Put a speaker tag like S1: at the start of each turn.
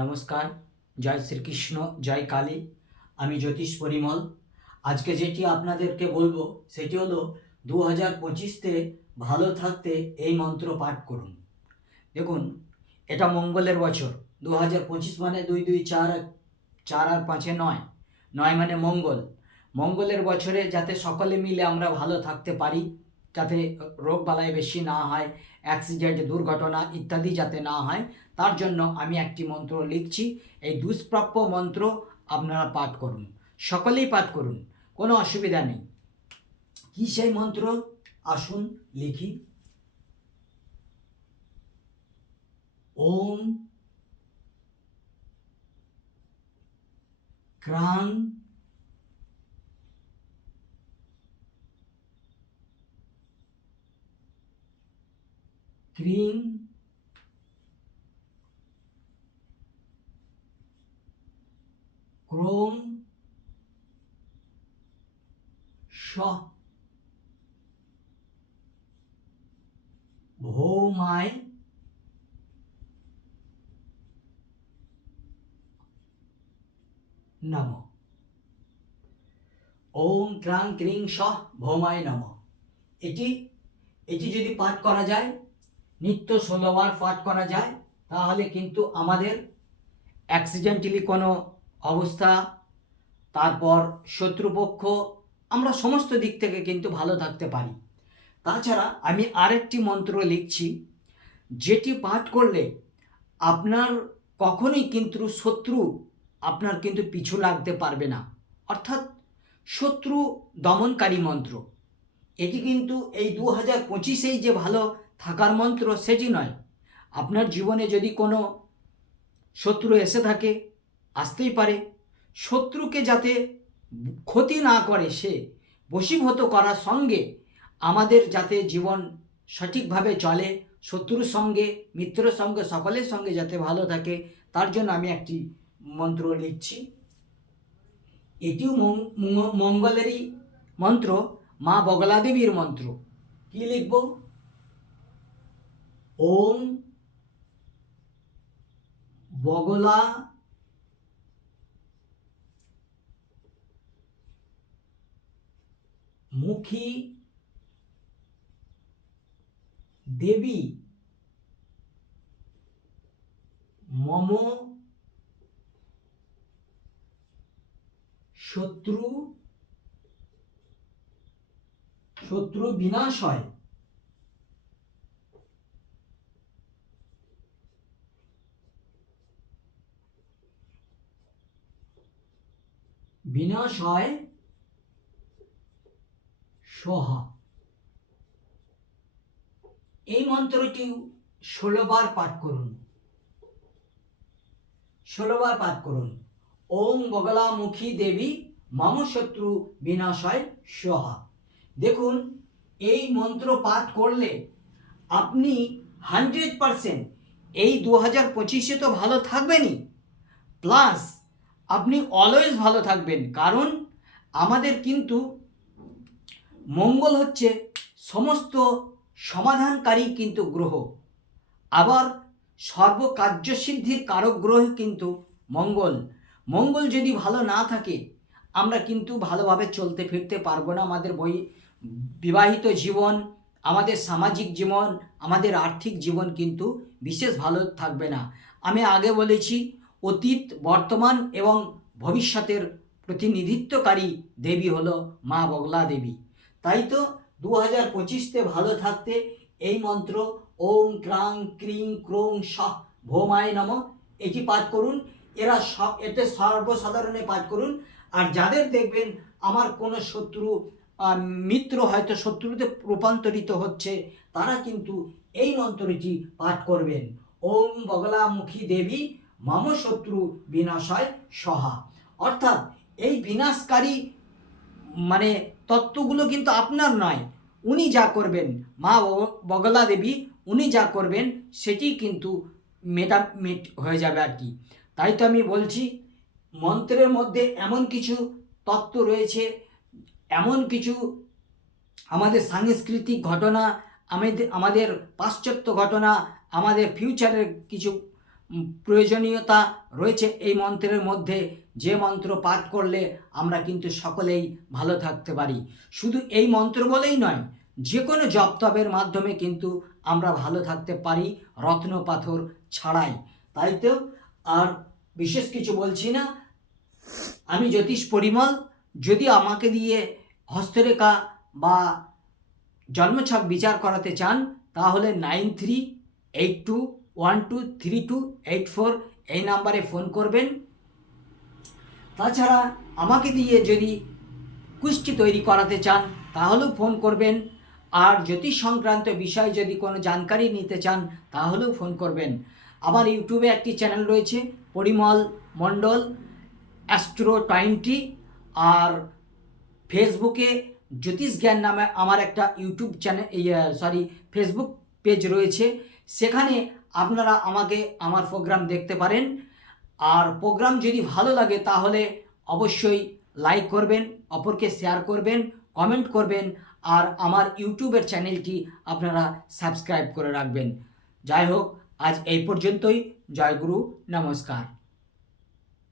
S1: নমস্কার, জয় শ্রীকৃষ্ণ, জয় কালী। আমি জ্যোতিষ পরিমল। আজকে যেটি আপনাদেরকে বলব, সেটি হলো দু হাজার পঁচিশতে ভালো থাকতে এই মন্ত্র পাঠ করুন। দেখুন, এটা মঙ্গলের বছর। দু হাজার পঁচিশ মানে দুই দুই চার চার আর পাঁচে নয়। নয় মানে মঙ্গল। মঙ্গলের বছরে যাতে সকলে মিলে আমরা ভালো থাকতে পারি, যাতে রোগ বালাই বেশি না হয়, অ্যাক্সিডেন্ট, দুর্ঘটনা ইত্যাদি যাতে না হয় তার জন্য আমি একটি মন্ত্র লিখছি। এই দুষ্প্রাপ্য মন্ত্র আপনারা পাঠ করুন। সকলেই পাঠ করুন, কোনো অসুবিধা নেই। কি সেই মন্ত্র? আসুন লিখি। ওম ক্রাং ক্রিং ক্রোম স ভৌমায় নম। ওম ক্রাং ক্রিং স ভৌমায় নম। এটি এটি যদি পাঠ করা যায়, নিত্য ষোলোবার পাঠ করা যায়, তাহলে কিন্তু আমাদের অ্যাক্সিডেন্টালি কোনো অবস্থা, তারপর শত্রুপক্ষ, আমরা সমস্ত দিক থেকে কিন্তু ভালো থাকতে পারি। তাছাড়া আমি আরেকটি মন্ত্র লিখছি, যেটি পাঠ করলে আপনার কখনোই কিন্তু শত্রু আপনার কিন্তু পিছু লাগতে পারবে না। অর্থাৎ শত্রু দমনকারী মন্ত্র। এটি কিন্তু এই দু হাজার পঁচিশেই যে ভালো থাকার মন্ত্র, সেটি নয়। আপনার জীবনে যদি কোনো শত্রু এসে থাকে আসতেই পারে। শত্রুকে যাতে ক্ষতি না করে, সে বশীভূত করার সঙ্গে আমাদের যাতে জীবন সঠিকভাবে চলে, শত্রুর সঙ্গে, মিত্রের সঙ্গে, সকলের সঙ্গে যাতে ভালো থাকে, তার জন্য আমি একটি মন্ত্র লিখছি। এটিও মঙ্গলেরই মন্ত্র, মা বগলা দেবীর মন্ত্র। কি লিখব? ওম বগলা মুখী দেবী মম শত্রু শত্রু বিনাশ হয় বিনাশ হয় সহা। এই মন্ত্রটি ষোলোবার পাঠ করুন। ষোলোবার পাঠ করুন। ওম বগলামুখী দেবী শত্রু বিনাশয় সহা। দেখুন, এই মন্ত্র পাঠ করলে আপনি হান্ড্রেড পারসেন্ট এই দু হাজার পঁচিশে তো ভালো থাকবেনই। প্লাস আপনি অলওয়েজ ভালো থাকবেন। কারণ আমাদের কিন্তু মঙ্গল হচ্ছে সমস্ত সমাধানকারী কিন্তু গ্রহ। আবার সর্বকার্যসিদ্ধির কারক গ্রহ কিন্তু মঙ্গল। মঙ্গল যদি ভালো না থাকে, আমরা কিন্তু ভালোভাবে চলতে ফিরতে পারব না। আমাদের বই, বিবাহিত জীবন, আমাদের সামাজিক জীবন, আমাদের আর্থিক জীবন কিন্তু বিশেষ ভালো থাকবে না। আমি আগে বলেছি, অতীত, বর্তমান এবং ভবিষ্যতের প্রতিনিধিত্বকারী দেবী হলো মা বগলা দেবী তাই তো দু হাজার পঁচিশতে ভালো থাকতে এই মন্ত্র ওম ক্রাং ক্রিং ক্রোং সহ ভোমায় নম, এটি পাঠ করুন। এরা সব এতে সর্বসাধারণে পাঠ করুন। আর যাদের দেখবেন আমার কোনো শত্রু মিত্র হয়তো শত্রুতে রূপান্তরিত হচ্ছে, তারা কিন্তু এই মন্ত্রটি পাঠ করবেন। ওম বগলামুখী দেবী, মম শত্রু বিনাশয় সহা। অর্থাৎ এই বিনাশকারী মানে তত্ত্বগুলো কিন্তু আপনার নয়। উনি যা করবেন, মা বগ- বগলা দেবী, উনি যা করবেন, সেটি কিন্তু মেটা, মেট হয়ে যাবে আর কি। তাই তো আমি বলছি, মন্ত্রের মধ্যে এমন কিছু তত্ত্ব রয়েছে, এমন কিছু আমাদের সাংস্কৃতিক ঘটনা, আমাদের আমাদের পাশ্চাত্য ঘটনা, আমাদের ফিউচারের কিছু প্রয়োজনীয়তা রয়েছে এই মন্ত্রের মধ্যে। যে মন্ত্র পাঠ করলে আমরা কিন্তু সকলেই ভালো থাকতে পারি। শুধু এই মন্ত্র বলেই নয় যে কোনো জপ তপের মাধ্যমে কিন্তু আমরা ভালো থাকতে পারি রত্ন পাথর ছাড়াই। তাই তো? আর বিশেষ কিছু বলছি না। আমি জ্যোতিষ পরিমল, যদি আমাকে দিয়ে হস্তরেখা বা জন্মছক বিচার করাতে চান, তাহলে nine three eight two one two three two eight four এই নাম্বারে ফোন করবেন। তাছাড়া আমাকে দিয়ে যদি কুষ্টি তৈরি করাতে চান, তাহলেও ফোন করবেন। আর জ্যোতিষ সংক্রান্ত বিষয়ে যদি কোনো জানকারি নিতে চান, তাহলেও ফোন করবেন। আমার ইউটিউবে একটি চ্যানেল রয়েছে, পরিমল মণ্ডল অ্যাস্ট্রো টোয়েন্টি আর ফেসবুকে জ্যোতিষ জ্ঞান নামে আমার একটা YouTube channel sorry Facebook page রয়েছে। সেখানে আপনারা আমাকে আমার প্রোগ্রাম দেখতে পারেন। আর প্রোগ্রাম যদি ভালো লাগে, তাহলে অবশ্যই লাইক করবেন, অপরকে শেয়ার করবেন কমেন্ট করবেন, আর আমার ইউটিউবের চ্যানেলটি আপনারা সাবস্ক্রাইব করে রাখবেন। যাই হোক, আজ এই পর্যন্তই। জয়গুরু নমস্কার।